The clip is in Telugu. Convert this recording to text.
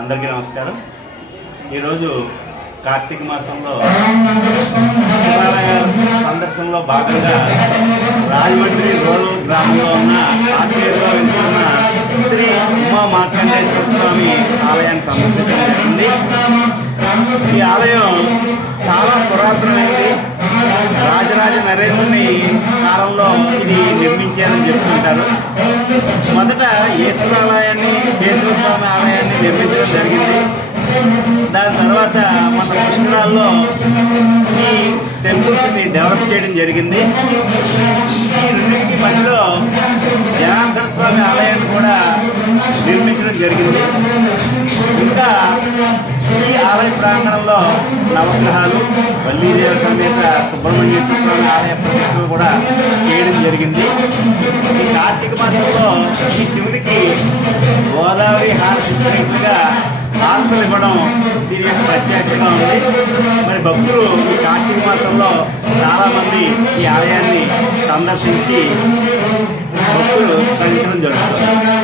అందరికీ నమస్కారం. ఈరోజు కార్తీక మాసంలో శివాలయ సందర్శనలో భాగంగా రాజమండ్రి రూరల్ గ్రామంలో ఉన్న ఆత్మీయుల్లో వెళ్తున్న శ్రీ ఉమా మార్కండేశ్వర స్వామి ఆలయాన్ని సందర్శించడం జరిగింది. ఈ ఆలయం చాలా పురాతనమైంది. రాజరాజ నరేంద్రుని కాలంలో ఇది నిర్మించారని చెప్పుకుంటారు. మొదట ఈశ్వరాలయాన్ని కేశవ స్వామి ఆలయాన్ని నిర్మించడం జరిగింది. దాని తర్వాత మన పుష్కరాల్లో ఈ టెంపుల్స్ని డెవలప్ చేయడం జరిగింది. ఈ రెండింటికి మధ్యలో జనార్దన స్వామి ఆలయాన్ని కూడా నిర్మించడం జరిగింది. ఇంకా ఈ ఆలయ ప్రాంగణంలో నవగ్రహాలు, వల్లీదేవి సమేత సుబ్రహ్మణ్యేశ్వర స్వామి ఆలయ ప్రతిష్టలు కూడా చేయడం జరిగింది. ఈ కార్తీక మాసంలో ఈ శివుడికి గోదావరి హారతి ఇచ్చినట్లుగా హారతులు ఇవ్వడం దీని యొక్క ప్రత్యేకతగా ఉంది. మరి భక్తులు ఈ కార్తీక మాసంలో చాలామంది ఈ ఆలయాన్ని సందర్శించి భక్తులు తరించడం జరుగుతుంది.